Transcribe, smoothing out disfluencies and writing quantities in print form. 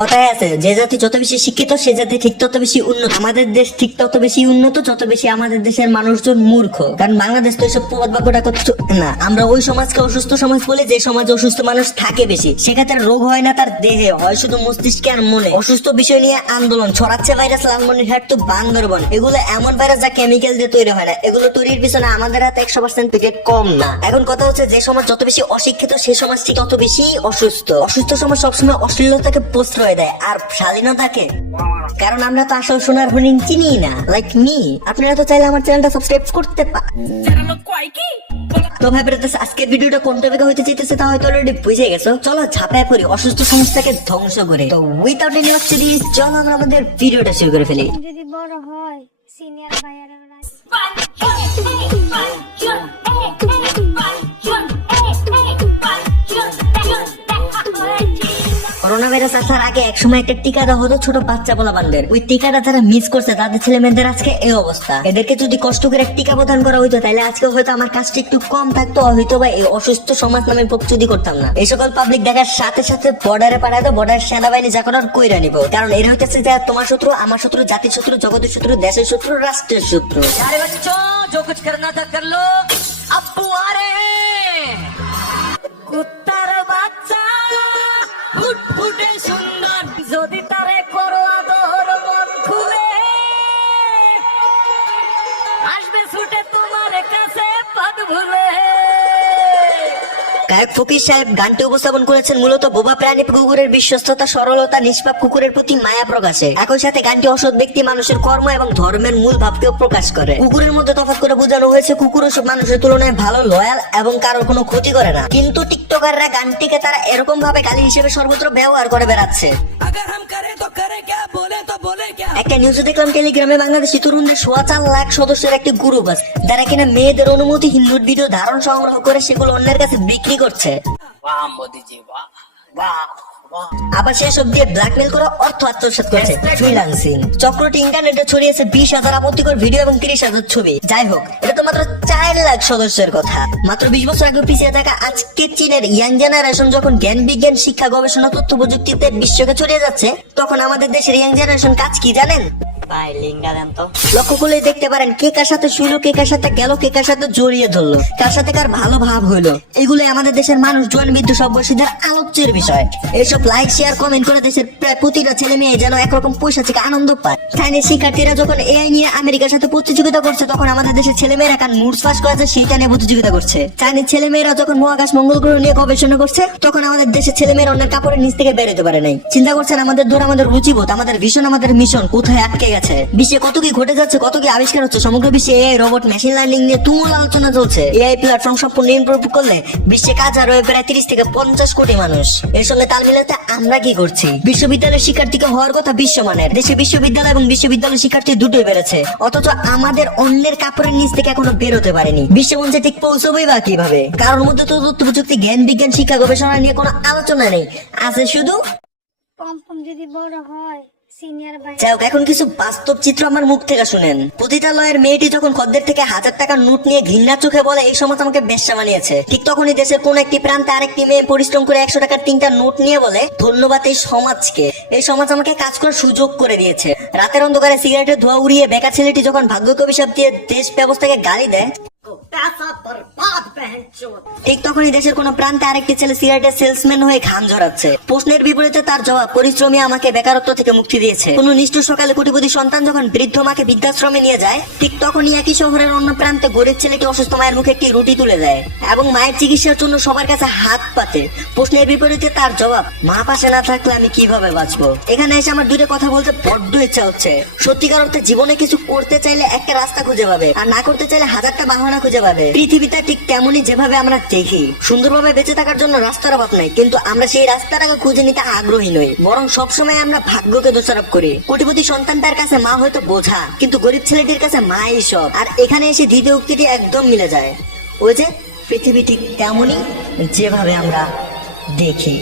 কথায় আছে যে জাতি যত বেশি শিক্ষিত সে জাতি ঠিক তত বেশি উন্নত। আমাদের দেশ ঠিক তত বেশি উন্নত যত বেশি আমাদের দেশের মানুষজন মূর্খ। কারণ বাংলাদেশ তো এইসব প্রবাদ বাক্যটা না, আমরা ওই সমাজকে অসুস্থ সমাজ বলে যে সমাজে অসুস্থ মানুষ থাকে বেশি। সেক্ষেত্রে রোগ হয় না তার দেহে, হয় শুধু মস্তিষ্কে আর মনে। অসুস্থ বিষয় নিয়ে আন্দোলন ছড়াচ্ছে ভাইরাস লালমনিরহাট তো বান্দরবন। এগুলো এমন ভাইরাস যা কেমিক্যাল দিয়ে তৈরি হয় না। এগুলো তৈরির পিছনে আমাদের হাতে 100% থেকে কম না। এখন কথা হচ্ছে যে সমাজ যত বেশি অশিক্ষিত সে সমাজ ঠিক তত বেশি অসুস্থ। অসুস্থ সমাজ সবসময় অশ্লীলতাকে প্রশ্রয় দেয় আর শালীনতাকে। কারণ আমরা তো আসল সোনার হরিণ চিনি না, লাইক মি। আপনারা তো চাইলে আমার চ্যানেলটা সাবস্ক্রাইব করতে তো ভাই ব্রাদার্স, আজকের ভিডিওটা কোন টপিকে হইতে চাইতেছে তা হয়তো অলরেডি বুঝে গেছো। চলো ঝাঁপায় পড়ি অসুস্থ সমাজটাকে ধ্বংস করে। তো উইদাউট এনি সিরিজ চলো আমরা আমাদের ভিডিওটা শুরু করে ফেলি। যদি বড় হয় সিনিয়র ভাইয়ারা করোনা ভাইরাস আসার আগে একসময় একটা টিকা দেওয়া হতো ছোট বাচ্চা পোলাপানদের। ওই টিকাটা যারা মিস করছে তাদের ছেলে মেয়েদের আজকে এই অবস্থা। এদেরকে যদি কষ্ট করে টিকা প্রদান করা হইতো তাহলে আজকে হয়তো আমার কাজটা একটু কম থাকতো, হয়তো বা এই অসুস্থ সমাজ নামে প্রস্তুতি করতাম না। এই সকল পাবলিক দেখার সাথে সাথে বর্ডারে পাঠায় তো বর্ডার সেনাবাহিনী যা করার কইরা নিব। কারণ এরা হইতেছে যে তোমার শত্রু, আমার শত্রু, জাতির শত্রু, জগতের শত্রু, দেশের শত্রু, রাষ্ট্রের শত্রু। আরে বাচ্চো, जो कुछ करना था कर लो, अब्बू आ रहे हैं। কুত্তার বাচ্চা ফুটফুটে সুন্দর, যদি তারে করো আদর মন খুলে আসবে ছুটে তোমার কাছে পদ ভুলে। গায়ক ফকির সাহেব গানটি উপস্থাপন করেছেন মূলত বোবা প্রাণী কুকুরের বিশ্বস্ততা, সরলতা, নিষ্পাপ কুকুরের প্রতি মায়া প্রকাশে। একই সাথে গানটি অসৎ ব্যক্তি মানুষের কর্ম এবং ধর্মের মূল ভাবকেও প্রকাশ করে। কুকুরের মধ্যে তফাৎ করে বোঝানো হয়েছে কুকুর সব মানুষের তুলনায় ভালো, লয়াল এবং কারোর কোনো ক্ষতি করে না। কিন্তু টিকটকাররা গানটিকে তারা এরকম ভাবে গালি হিসেবে সর্বত্র ব্যবহার করে বেড়াচ্ছে। একটা নিউজে দেখলাম টেলিগ্রামে বাংলাদেশি তরুণদের 4.25 লাখ সদস্যের একটি গ্রুপ আছে যারা কিনা মেয়েদের অনুমতিহীন নুড ভিডিও ধারণ সংগ্রহ করে সেগুলো অন্যের কাছে বিক্রি করছে। আবার সেসব দিয়ে ব্ল্যাকমেল করে অর্থ আত্মসাৎ করছে। ফ্রিল্যান্সিং চক্রটি ইন্টারনেটে ছড়িয়েছে 20,000 আপত্তিকর ভিডিও এবং 30,000 ছবি। যাই হোক, এটা তো মাত্র 4 লাখ সদস্যের কথা। মাত্র 20 বছর আগে পিছিয়ে থাকা আজকে চীনের ইয়াং জেনারেশন যখন জ্ঞান বিজ্ঞান শিক্ষা গবেষণা তথ্য প্রযুক্তিতে বিশ্বকে ছড়িয়ে যাচ্ছে, তখন আমাদের দেশের ইয়াং জেনারেশন কাজ কি জানেন? লক্ষ্য করলে দেখতে পারেন কে কার সাথে শুইলো, কে কার সাথে গেল, কে কার সাথে জড়িয়ে ধরলো, কার সাথে কার ভালো ভাব হইলো। এগুলো আমাদের দেশের মানুষ জোয়ান বৃদ্ধ সব বয়সীদের আলোচ্যের বিষয়। এইসব লাইক শেয়ার কমেন্ট করে দেশের প্রায় প্রতিটা ছেলে মেয়ে যেন একরকম পয়সা থেকে আনন্দ পায়। চাইনিজ শিক্ষার্থীরা যখন এআই নিয়ে আমেরিকার সাথে প্রতিযোগিতা করছে তখন আমাদের দেশের ছেলে মেয়েরা কান মুডস ফাঁস করেছে সেইটা নিয়ে প্রতিযোগিতা করছে। চাইনিজ ছেলে মেয়েরা যখন মহাকাশ মঙ্গল গ্রহ নিয়ে গবেষণা করছে তখন আমাদের দেশের ছেলে মেয়েরা অন্যের কাপড়ের নিচ থেকে বেরোতে পারে নাই। চিন্তা করছেন আমাদের দূর, আমাদের রুচিবোধ, আমাদের ভিশন, আমাদের মিশন কোথায় আটকে গেছে। বিশ্বে কত কি ঘটে যাচ্ছে, কত কি আবিষ্কার হচ্ছে। সমগ্র বিশ্বে এআই, রোবট, মেশিন লার্নিং নিয়ে তুমুল আলোচনা চলছে। এআই প্ল্যাটফর্ম সম্পূর্ণ ইমপ্রুভ করলে বিশ্বে কাজ আর প্রায় 30 থেকে 50 কোটি মানুষ। এর সঙ্গে তাল মিলাতে আমরা কি করছি? বিশ্ববিদ্যালয়ের শিক্ষার্থীকে হওয়ার কথা বিশ্বমানের। দেশে বিশ্ববিদ্যালয় এবং বিশ্ববিদ্যালয় শিক্ষার্থী দুটোই বেড়েছে, অথচ আমাদের অন্যের কাপড়ের নিচ থেকে এখনো বেরোতে পারেনি। বিশ্বমঞ্চে ঠিক পৌঁছবেই বা কিভাবে? কারোর মধ্যে তো তথ্য প্রযুক্তি, জ্ঞান বিজ্ঞান শিক্ষা গবেষণা নিয়ে কোনো আলোচনা নেই, আছে শুধু পম্পম যদি বড় হয় সিনিয়র ভাই। যাই হোক, এখন কিছু বাস্তব চিত্র আমার মুখ থেকে শুনেন। পতিতালয়ের মেয়েটি যখন খদ্দের থেকে 1000 টাকার নোট নিয়ে ঘৃণার চোখে বলে এই সমাজ আমাকে বেশ্যা বানিয়েছে, ঠিক তখনই দেশের কোন একটি প্রান্তে আরেকটি মেয়ে পরিশ্রম করে 100 টাকার 3টা নোট নিয়ে বলে ধন্যবাদ এই সমাজকে, এই সমাজ আমাকে কাজ করার সুযোগ করে দিয়েছে। রাতের অন্ধকারে সিগারেটের ধোঁয়া উড়িয়ে বেকার ছেলেটি যখন ভাগ্যকে অভিশাপ দিয়ে দেশ ব্যবস্থাকে গালি দেয়, ঠিক তখনই দেশের কোন প্রান্তে আরেকটি ছেলে সিগারেটের সেলসম্যান হয়ে ঘাম ঝরাচ্ছে। প্রশ্নের বিপরীতে তার জবাব পরিশ্রমী আমাকে বেকারত্ব থেকে মুক্তি দিয়েছে। কোন নিষ্ঠুর সকালে কোটিপতি সন্তান যখন বৃদ্ধ মাকে বৃদ্ধাশ্রমে নিয়ে যায়, ঠিক তখনই একই শহরের অন্য প্রান্তে গরিব ছেলেটি অসুস্থ মায়ের মুখে একটি রুটি তুলে দেয় এবং মায়ের চিকিৎসার জন্য সবার কাছে হাত পাতে। প্রশ্নের বিপরীতে তার জবাব মা পাশে না থাকলে আমি কিভাবে বাঁচবো। এখানে এসে আমার দুটো কথা বলতে বড্ড ইচ্ছা হচ্ছে। সত্যিকার অর্থে জীবনে কিছু করতে চাইলে একটা রাস্তা খুঁজে পাবে, আর না করতে চাইলে 1000টা বাহানা খুঁজে পাবে। পৃথিবীটা ঠিক তেমনই যেভাবে আমরা দেখি সুন্দরভাবে বেঁচে থাকার জন্য রাস্তার অভাব নাই, কিন্তু আমরা সেই রাস্তাটাকে খুঁজে নিতে আগ্রহী নই, বরং সবসময় আমরা ভাগ্যকে দোষারোপ করি। কোটিপতি সন্তানটার কাছে মা হয়তো বোঝা, কিন্তু গরিব ছেলেটির কাছে মাই সব। আর এখানে এসে দ্বিতীয় উক্তিটি একদম মিলে যায়, ওই যে পৃথিবী ঠিক তেমনই যেভাবে আমরা দেখি।